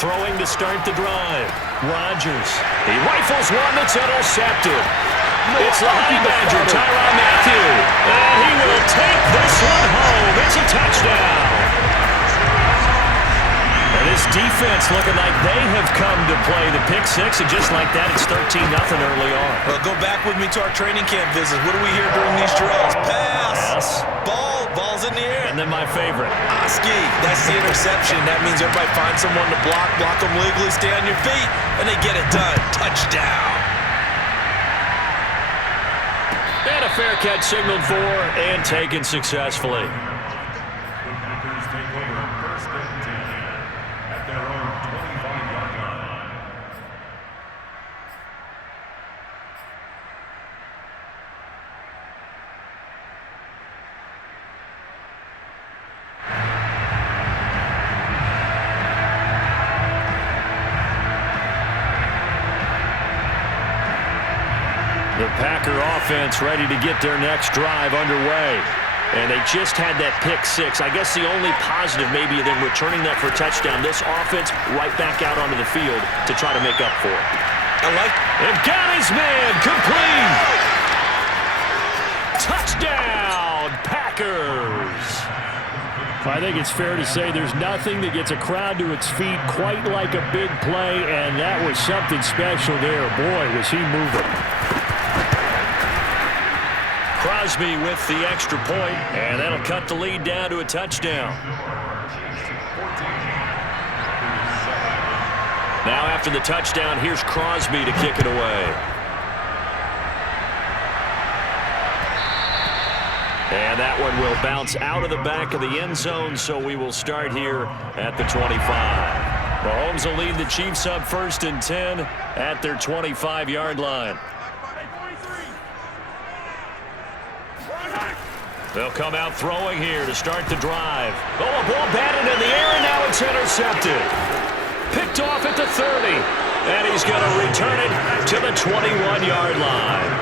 Throwing to start the drive. Rodgers. He rifles one that's intercepted. It's the Honey Badger, Tyrann Mathieu. And he will take this one home. It's a touchdown. And this defense looking like they have come to play the pick six, and just like that, it's 13-0 early on. Well, go back with me to our training camp visits. What do we hear during these drills? Pass. Ball's in the air. And then my favorite. Oski. That's the interception. That means everybody finds someone to block them legally, stay on your feet, and they get it done. Touchdown. And a fair catch signaled for and taken successfully. The Packer offense ready to get their next drive underway. And they just had that pick six. I guess the only positive maybe them returning that for a touchdown. This offense right back out onto the field to try to make up for it. They've got his man complete. Touchdown, Packers. I think it's fair to say there's nothing that gets a crowd to its feet quite like a big play, and that was something special there. Boy, was he moving. Crosby with the extra point, and that'll cut the lead down to a touchdown. Now after the touchdown, here's Crosby to kick it away. And that one will bounce out of the back of the end zone, so we will start here at the 25. Mahomes will lead the Chiefs up 1st and 10 at their 25-yard line. They'll come out throwing here to start the drive. Oh, a ball batted in the air, and now it's intercepted. Picked off at the 30. And he's going to return it to the 21-yard line.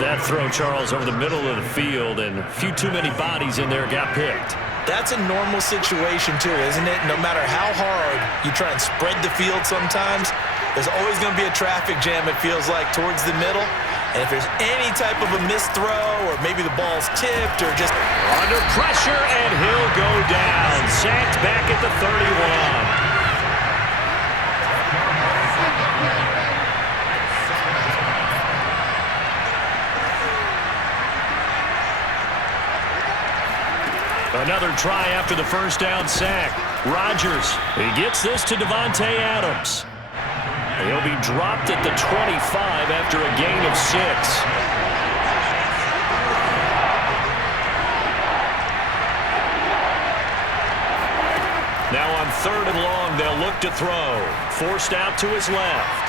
That throw, Charles, over the middle of the field, and a few too many bodies in there got picked. That's a normal situation, too, isn't it? No matter how hard you try and spread the field sometimes, there's always going to be a traffic jam, it feels like, towards the middle. And if there's any type of a missed throw, or maybe the ball's tipped, or just under pressure, and he'll go down. Sacked back at the 31. Another try after the first down sack. Rodgers, he gets this to Davante Adams. He'll be dropped at the 25 after a gain of 6. Now on 3rd and long, they'll look to throw. Forced out to his left.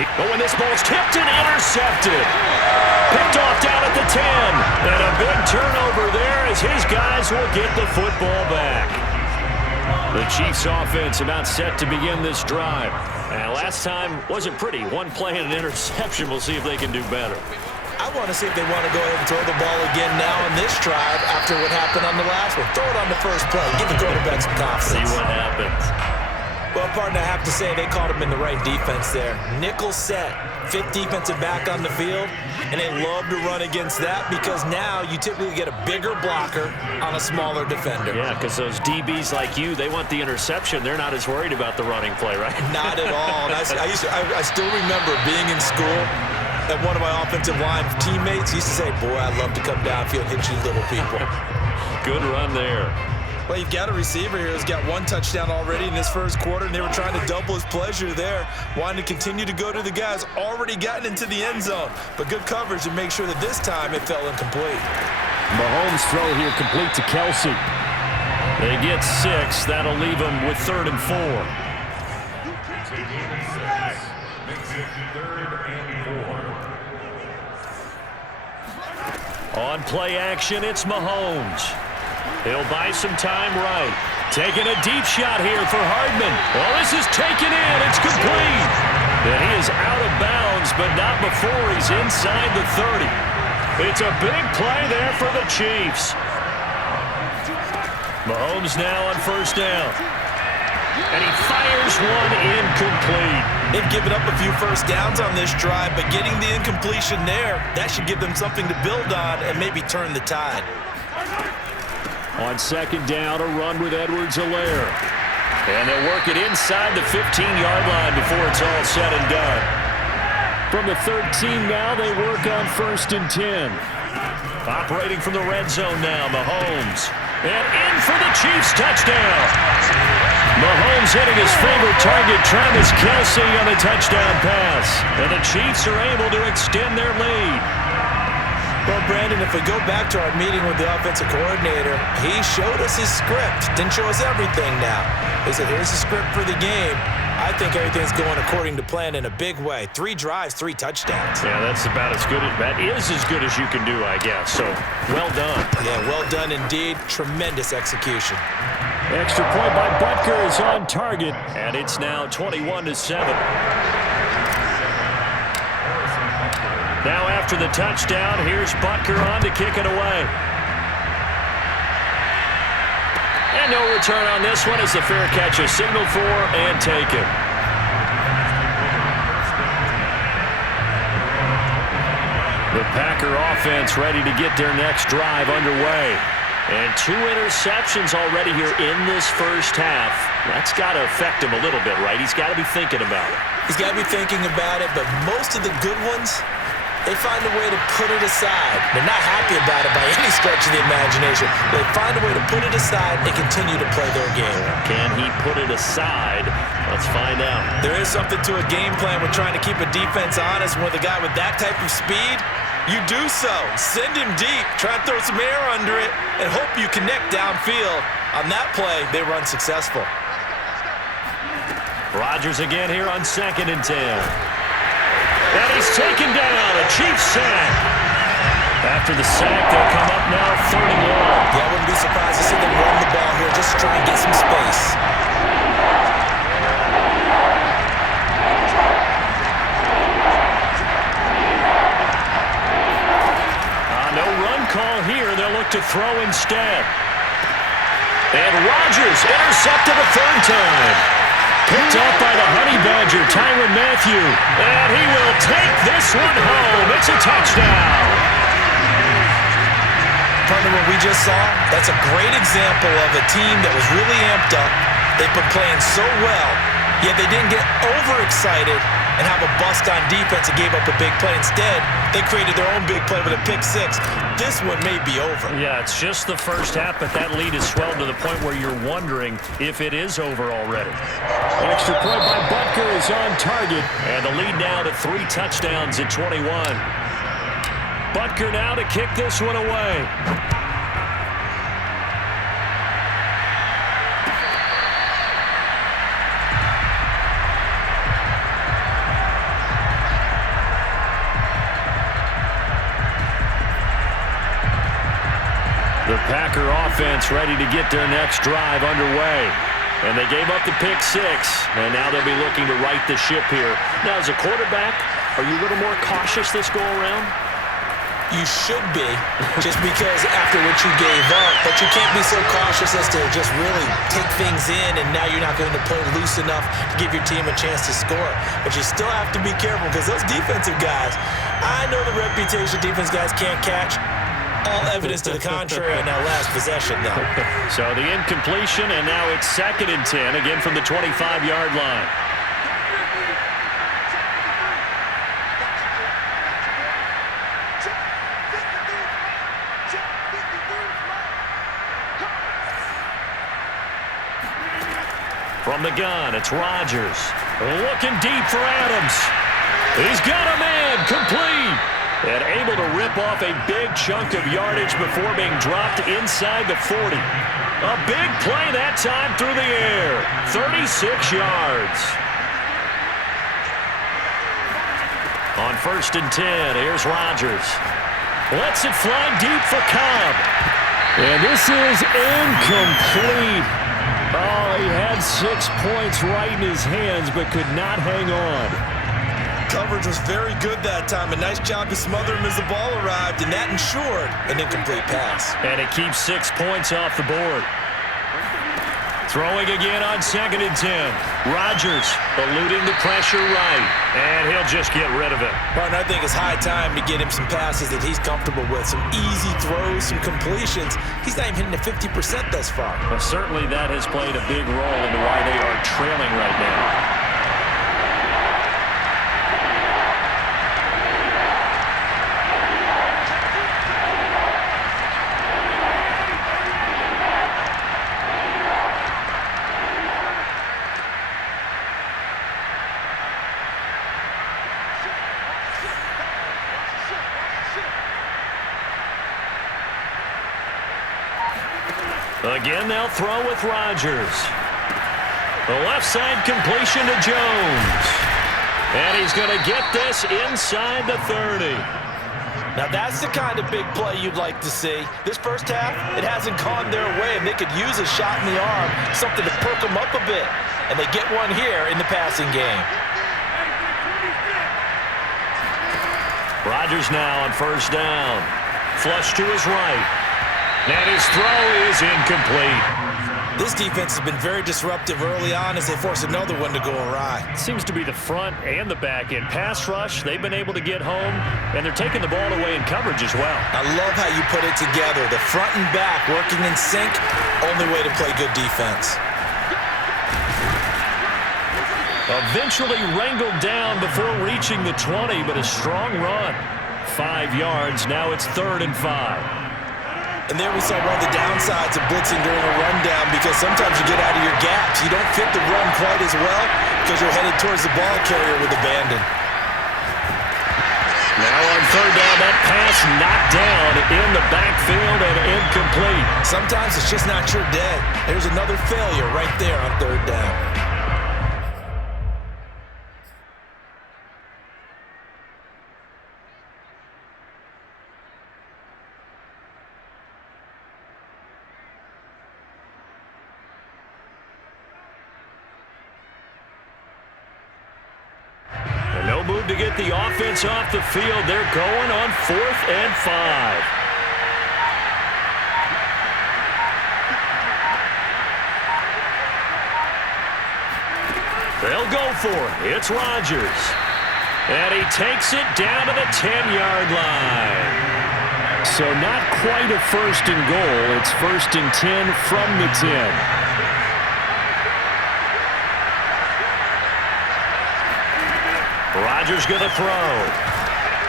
And this ball's tipped and intercepted. Picked off down at the 10. And a big turnover there as his guys will get the football back. The Chiefs offense about set to begin this drive. And last time wasn't pretty. One play and an interception. We'll see if they can do better. I want to see if they want to go ahead and throw the ball again now on this drive after what happened on the last one. Throw it on the first play. Give the quarterback some confidence. See what happens. Well, partner, I have to say they caught him in the right defense there. Nickel set, 5th defensive back on the field, and they love to run against that because now you typically get a bigger blocker on a smaller defender. Yeah, because those DBs like you, they want the interception. They're not as worried about the running play, right? Not at all. And I still remember being in school, and one of my offensive line teammates used to say, boy, I'd love to come downfield and hit you little people. Good run there. Well, you've got a receiver here who's got 1 touchdown already in this first quarter, and they were trying to double his pleasure there, wanting to continue to go to the guys already gotten into the end zone. But good coverage to make sure that this time it fell incomplete. Mahomes' throw here complete to Kelsey. They get 6. That'll leave them with 3rd and 4. On play action, it's Mahomes. He'll buy some time right. Taking a deep shot here for Hardman. Well, this is taken in. It's complete. And he is out of bounds, but not before he's inside the 30. It's a big play there for the Chiefs. Mahomes now on 1st down. And he fires one incomplete. They've given up a few first downs on this drive, but getting the incompletion there, that should give them something to build on and maybe turn the tide. On second down, a run with Edwards-Helaire. And they'll work it inside the 15-yard line before it's all said and done. From the 13 now, they work on 1st and 10. Operating from the red zone now, Mahomes. And in for the Chiefs touchdown. Mahomes hitting his favorite target, Travis Kelce, on a touchdown pass. And the Chiefs are able to extend their lead. Well, Brandon, if we go back to our meeting with the offensive coordinator, he showed us his script. Didn't show us everything now. He said, here's the script for the game. I think everything's going according to plan in a big way. 3 drives, 3 touchdowns. Yeah, that's about as good as that is as good as you can do, I guess. So, well done. Yeah, well done indeed. Tremendous execution. Extra point by Butker is on target, and it's now 21-7. Now after the touchdown, here's Butker on to kick it away. And no return on this one as the fair catch is signaled for and taken. The Packer offense ready to get their next drive underway. And 2 interceptions already here in this first half. That's got to affect him a little bit, right? He's got to be thinking about it. He's got to be thinking about it, but most of the good ones, they find a way to put it aside. They're not happy about it by any stretch of the imagination. They find a way to put it aside and continue to play their game. Can he put it aside? Let's find out. There is something to a game plan with trying to keep a defense honest. With a guy with that type of speed, you do so. Send him deep. Try and throw some air under it and hope you connect downfield. On that play, they run successful. Rodgers again here on 2nd and 10. And he's taken down, a Chiefs sack. After the sack, they'll come up now 3rd and long. Yeah, I wouldn't be surprised to see them run the ball here just to try and get some space. No run call here. They'll look to throw instead. And Rodgers intercepted a 3rd time. Picked off by the Honey Badger, Tyrann Mathieu. And he will take this one home. It's a touchdown. Partner, what we just saw, that's a great example of a team that was really amped up. They've been playing so well, yet they didn't get overexcited and have a bust on defense and gave up a big play. Instead, they created their own big play with a pick 6. This one may be over. Yeah, it's just the first half, but that lead has swelled to the point where you're wondering if it is over already. Extra point by Butker is on target, and the lead now to 3 touchdowns at 21. Butker now to kick this one away. The Packer offense ready to get their next drive underway. And they gave up the pick 6, and now they'll be looking to right the ship here. Now, as a quarterback, are you a little more cautious this go-around? You should be, just because after what you gave up, but you can't be so cautious as to just really take things in, and now you're not going to play loose enough to give your team a chance to score. But you still have to be careful, because those defensive guys, I know the reputation defense guys can't catch. All evidence to the contrary on that last possession, though. So the incompletion, and now it's 2nd and 10, again from the 25-yard line. From the gun, it's Rodgers. Looking deep for Adams. He's got a man, complete. And able to rip off a big chunk of yardage before being dropped inside the 40. A big play that time through the air. 36 yards. On 1st and 10, here's Rodgers. Lets it fly deep for Cobb. And this is incomplete. Oh, he had 6 points right in his hands, but could not hang on. Coverage was very good that time. A nice job to smother him as the ball arrived, and that ensured an incomplete pass. And it keeps 6 points off the board. Throwing again on 2nd and 10. Rodgers eluding the pressure right, and he'll just get rid of it. Partner, I think it's high time to get him some passes that he's comfortable with, some easy throws, some completions. He's not even hitting the 50% thus far. Well, certainly that has played a big role into why they are trailing right now. Again, they'll throw with Rodgers. The left side completion to Jones. And he's going to get this inside the 30. Now, that's the kind of big play you'd like to see. This first half, it hasn't gone their way, and they could use a shot in the arm, something to perk them up a bit. And they get one here in the passing game. Rodgers now on 1st down. Flush to his right. And his throw is incomplete. This defense has been very disruptive early on as they force another one to go awry. Seems to be the front and the back end. Pass rush, they've been able to get home, and they're taking the ball away in coverage as well. I love how you put it together. The front and back working in sync, only way to play good defense. Eventually wrangled down before reaching the 20, but a strong run. 5 yards, now it's 3rd and 5. And there we saw one of the downsides of blitzing during a rundown, because sometimes you get out of your gaps. You don't fit the run quite as well because you're headed towards the ball carrier with abandon. Now on 3rd down, that pass knocked down in the backfield and incomplete. Sometimes it's just not your day. There's another failure right there on 3rd down. Move to get the offense off the field. They're going on 4th and 5. They'll go for it. It's Rodgers. And he takes it down to the 10-yard line. So not quite a 1st and goal. It's 1st and 10 from the 10. Rodgers going to throw.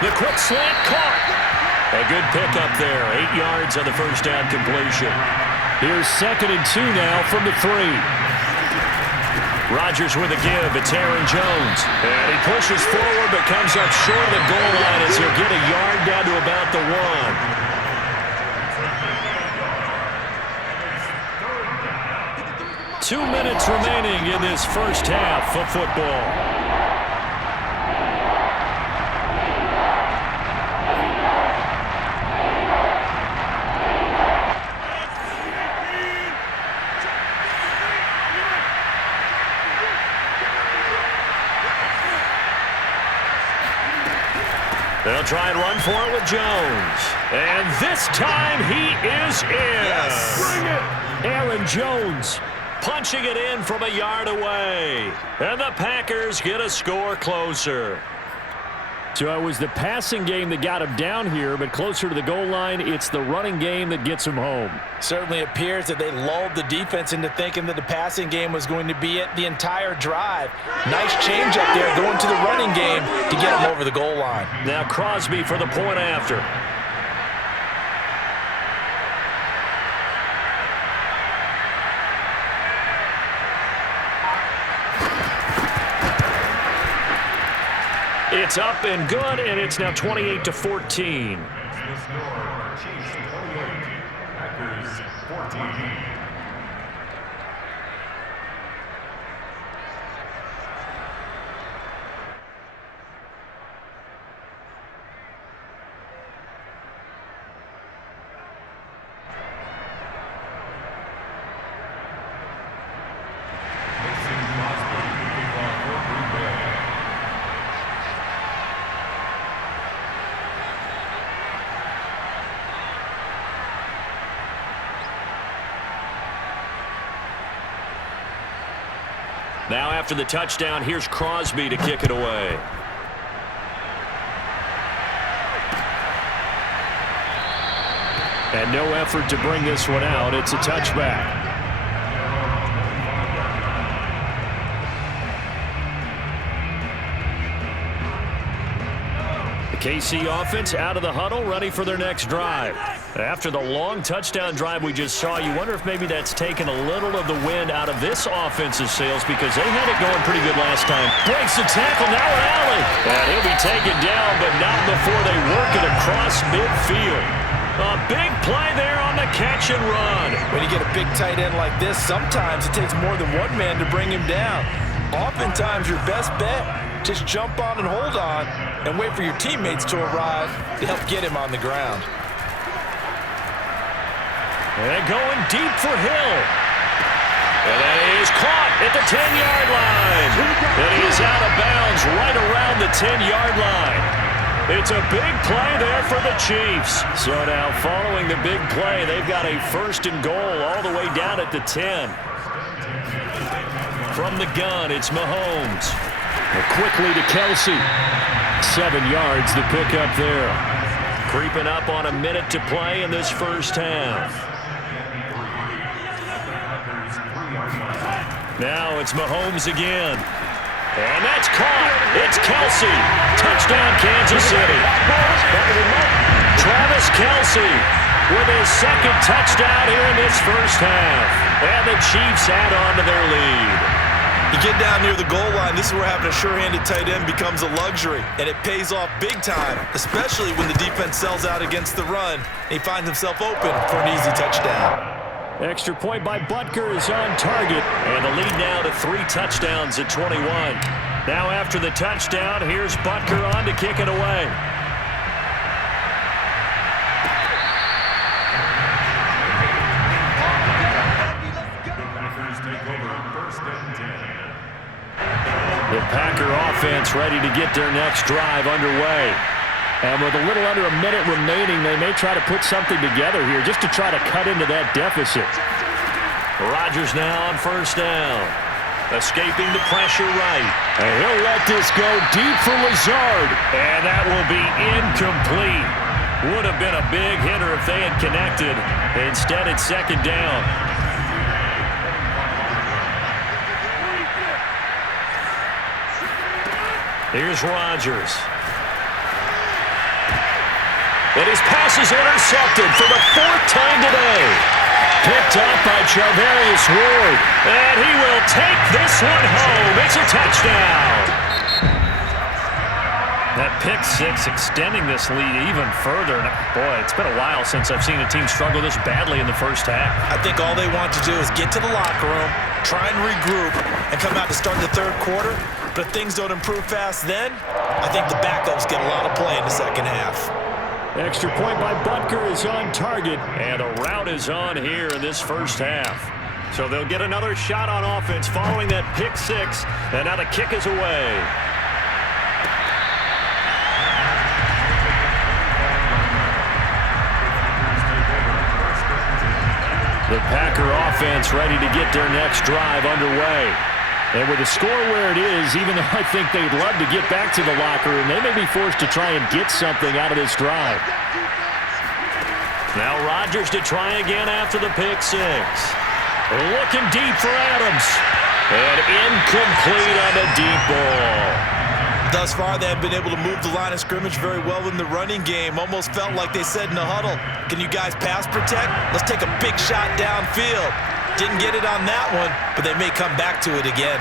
The quick slant caught. A good pickup there. 8 yards on the 1st down completion. Here's 2nd and 2 now from the 3. Rodgers with a give. It's Aaron Jones. And he pushes forward but comes up short of the goal line as he'll get a yard down to about the 1. 2 minutes remaining in this first half of football. They'll try and run for it with Jones. And this time he is in. Yes. Bring it. Aaron Jones punching it in from a yard away. And the Packers get a score closer. So it was the passing game that got him down here, but closer to the goal line, it's the running game that gets him home. Certainly appears that they lulled the defense into thinking that the passing game was going to be it the entire drive. Nice change up there going to the running game to get him over the goal line. Now Crosby for the point after. It's up and good, and it's now 28-14. The score, Chiefs 28, Packers 14. Now after the touchdown, here's Crosby to kick it away. And no effort to bring this one out. It's a touchback. KC offense out of the huddle, ready for their next drive. After the long touchdown drive we just saw, you wonder if maybe that's taken a little of the wind out of this offense's sails because they had it going pretty good last time. Breaks the tackle, now an alley. And he'll be taken down, but not before they work it across midfield. A big play there on the catch and run. When you get a big tight end like this, sometimes it takes more than one man to bring him down. Oftentimes, your best bet, just jump on and hold on and wait for your teammates to arrive to help get him on the ground. And going deep for Hill. And that is caught at the 10-yard line. And he is out of bounds right around the 10-yard line. It's a big play there for the Chiefs. So now following the big play, they've got a first and goal all the way down at the 10. From the gun, it's Mahomes. Quickly to Kelsey. 7 yards the pickup there. Creeping up on a minute to play in this first half. Now it's Mahomes again. And that's caught. It's Kelsey. Touchdown, Kansas City. Travis Kelsey with his second touchdown here in this first half. And the Chiefs add on to their lead. You get down near the goal line, this is where having a sure-handed tight end becomes a luxury, and it pays off big time, especially when the defense sells out against the run, and he finds himself open for an easy touchdown. Extra point by Butker is on target, and the lead now to 3 touchdowns at 21. Now after the touchdown, here's Butker on to kick it away. The Packer offense ready to get their next drive underway. And with a little under a minute remaining, they may try to put something together here just to try to cut into that deficit. Rodgers now on first down. Escaping the pressure right. And he'll let this go deep for Lazard. And that will be incomplete. Would have been a big hitter if they had connected. Instead, it's second down. Here's Rodgers. And his pass is intercepted for the 4th time today. Picked up by Charvarius Ward. And he will take this one home. It's a touchdown. That pick 6 extending this lead even further. Boy, it's been a while since I've seen a team struggle this badly in the first half. I think all they want to do is get to the locker room, try and regroup, and come out to start the third quarter. But if things don't improve fast then, I think the backups get a lot of play in the second half. Extra point by Butker is on target, and a route is on here in this first half. So they'll get another shot on offense following that pick 6, and now the kick is away. The Packer offense ready to get their next drive underway. And with the score where it is, even though I think they'd love to get back to the locker room, they may be forced to try and get something out of this drive. Now Rodgers to try again after the pick 6. Looking deep for Adams. And incomplete on the deep ball. Thus far, they have been able to move the line of scrimmage very well in the running game. Almost felt like they said in the huddle, can you guys pass protect? Let's take a big shot downfield. Didn't get it on that one, but they may come back to it again.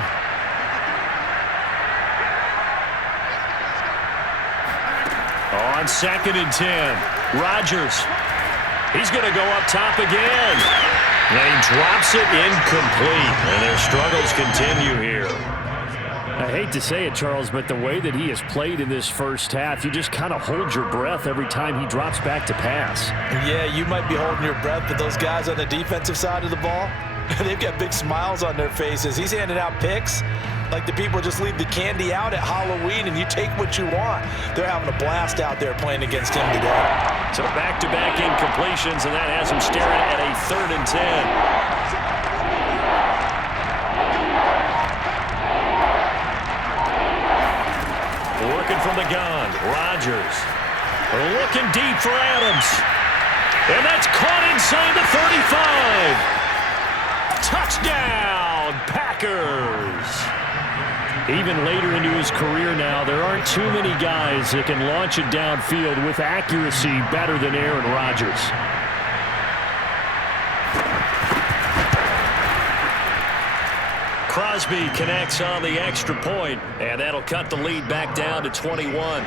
On 2nd and 10, Rodgers. He's going to go up top again. And he drops it incomplete. And their struggles continue here. I hate to say it, Charles, but the way that he has played in this first half, you just kind of hold your breath every time he drops back to pass. Yeah, you might be holding your breath, but those guys on the defensive side of the ball, they've got big smiles on their faces. He's handing out picks like the people just leave the candy out at Halloween and you take what you want. They're having a blast out there playing against him today. So back-to-back incompletions, and that has him staring at a 3rd and 10. looking from the gun. Rodgers looking deep for Adams. And that's caught inside the 35. Touchdown, Packers. Even later into his career now, there aren't too many guys that can launch it downfield with accuracy better than Aaron Rodgers. Crosby connects on the extra point, and that'll cut the lead back down to 21.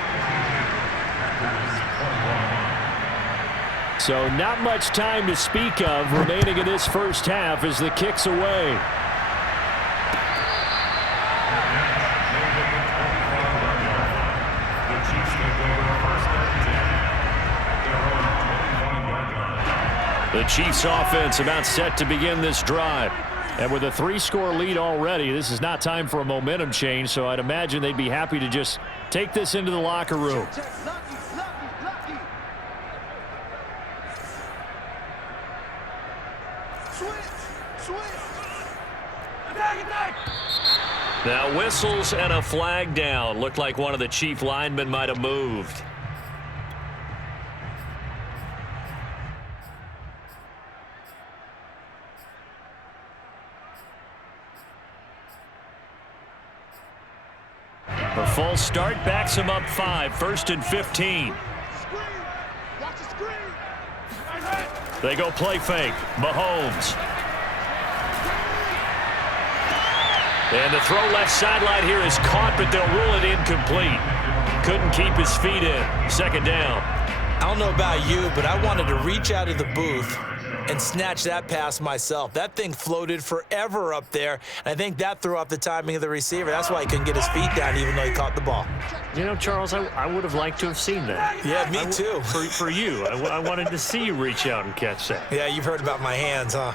So not much time to speak of remaining in this first half as the kick's away. The Chiefs offense about set to begin this drive. And with a 3-score lead already, this is not time for a momentum change, so I'd imagine they'd be happy to just take this into the locker room. Now whistles and a flag down. Looked like one of the Chief linemen might have moved. A false start backs him up 5, 1st and 15. They go play fake. Mahomes. And the throw left sideline here is caught, but they'll rule it incomplete. Couldn't keep his feet in. 2nd down. I don't know about you, but I wanted to reach out of the booth and snatch that pass myself. That thing floated forever up there, and I think that threw off the timing of the receiver. That's why he couldn't get his feet down even though he caught the ball. You know, Charles, I would have liked to have seen that. Yeah, me too. For you. I wanted to see you reach out and catch that. Yeah, you've heard about my hands, huh?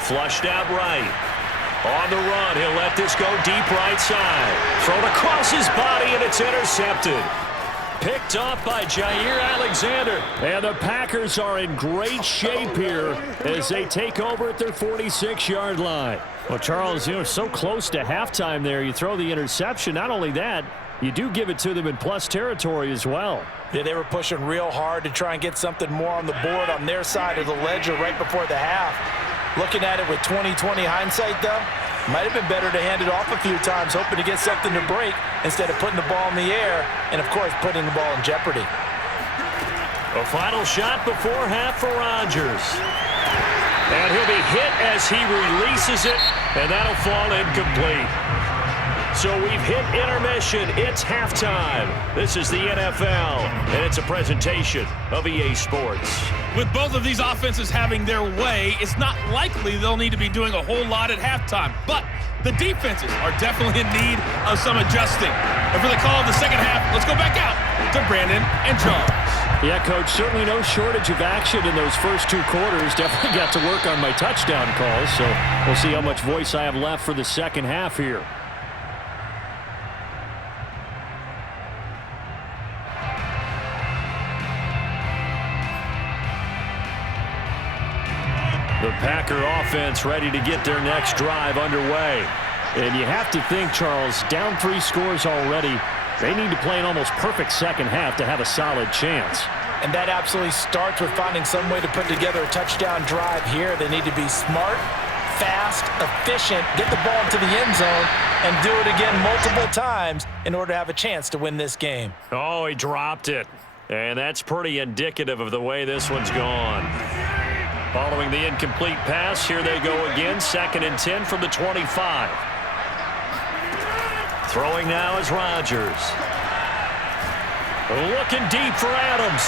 Flushed out right. On the run, he'll let this go deep right side. Thrown across his body, and it's intercepted. Picked off by Jair Alexander. And the Packers are in great shape here as they take over at their 46-yard line. Well, Charles, you know, so close to halftime there. You throw the interception. Not only that, you do give it to them in plus territory as well. Yeah, they were pushing real hard to try and get something more on the board on their side of the ledger right before the half. Looking at it with 20/20 hindsight, though, might have been better to hand it off a few times, hoping to get something to break instead of putting the ball in the air and, of course, putting the ball in jeopardy. A final shot before half for Rodgers. And he'll be hit as he releases it, and that'll fall incomplete. So we've hit intermission. It's halftime. This is the NFL, and it's a presentation of EA Sports. With both of these offenses having their way, it's not likely they'll need to be doing a whole lot at halftime. But the defenses are definitely in need of some adjusting. And for the call of the second half, let's go back out to Brandon and Charles. Yeah, Coach, certainly no shortage of action in those first 2 quarters. Definitely got to work on my touchdown calls, so we'll see how much voice I have left for the second half here. The Packer offense ready to get their next drive underway. And you have to think, Charles, down 3 scores already, they need to play an almost perfect second half to have a solid chance. And that absolutely starts with finding some way to put together a touchdown drive here. They need to be smart, fast, efficient, get the ball into the end zone, and do it again multiple times in order to have a chance to win this game. Oh, he dropped it. And that's pretty indicative of the way this one's gone. Following the incomplete pass, here they go again. 2nd and 10 from the 25. Throwing now is Rodgers. Looking deep for Adams.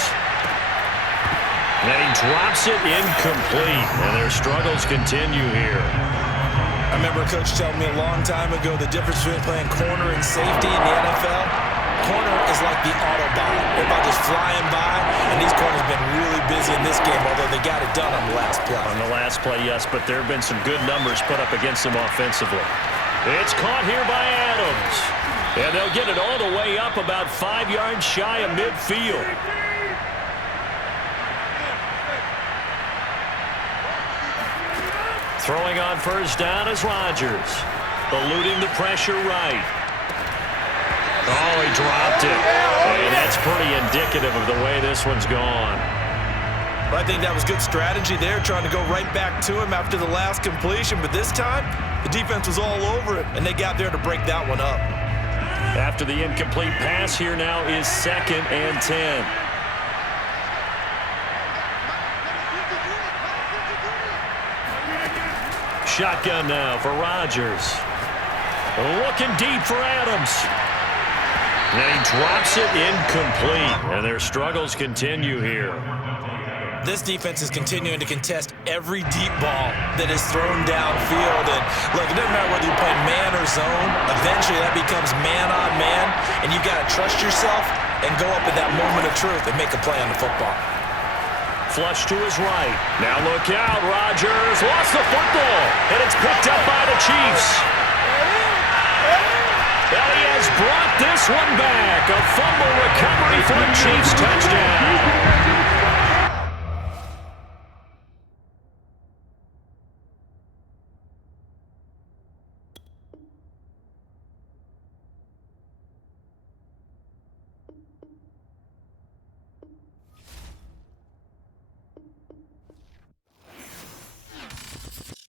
And he drops it incomplete. And their struggles continue here. I remember a coach telling me a long time ago the difference between playing corner and safety in the NFL. Corner is like the Autobahn. They're about just flying by, and these corners have been really busy in this game, although they got it done on the last play. On the last play, yes, but there have been some good numbers put up against them offensively. It's caught here by Adams. And they'll get it all the way up about 5 yards shy of midfield. Throwing on first down is Rodgers. Eluding the pressure right. Oh, he dropped it. And that's pretty indicative of the way this one's gone. Well, I think that was good strategy there, trying to go right back to him after the last completion. But this time, the defense was all over it, and they got there to break that one up. After the incomplete pass, here now is 2nd and 10. Shotgun now for Rodgers. Looking deep for Adams. And he drops it incomplete. And their struggles continue here. This defense is continuing to contest every deep ball that is thrown downfield. And look, it doesn't matter whether you play man or zone. Eventually, that becomes man on man. And you got to trust yourself and go up at that moment of truth and make a play on the football. Flush to his right. Now look out. Rodgers lost the football. And it's picked up by the Chiefs. Well, he has brought this one back. A fumble recovery for a Chiefs touchdown.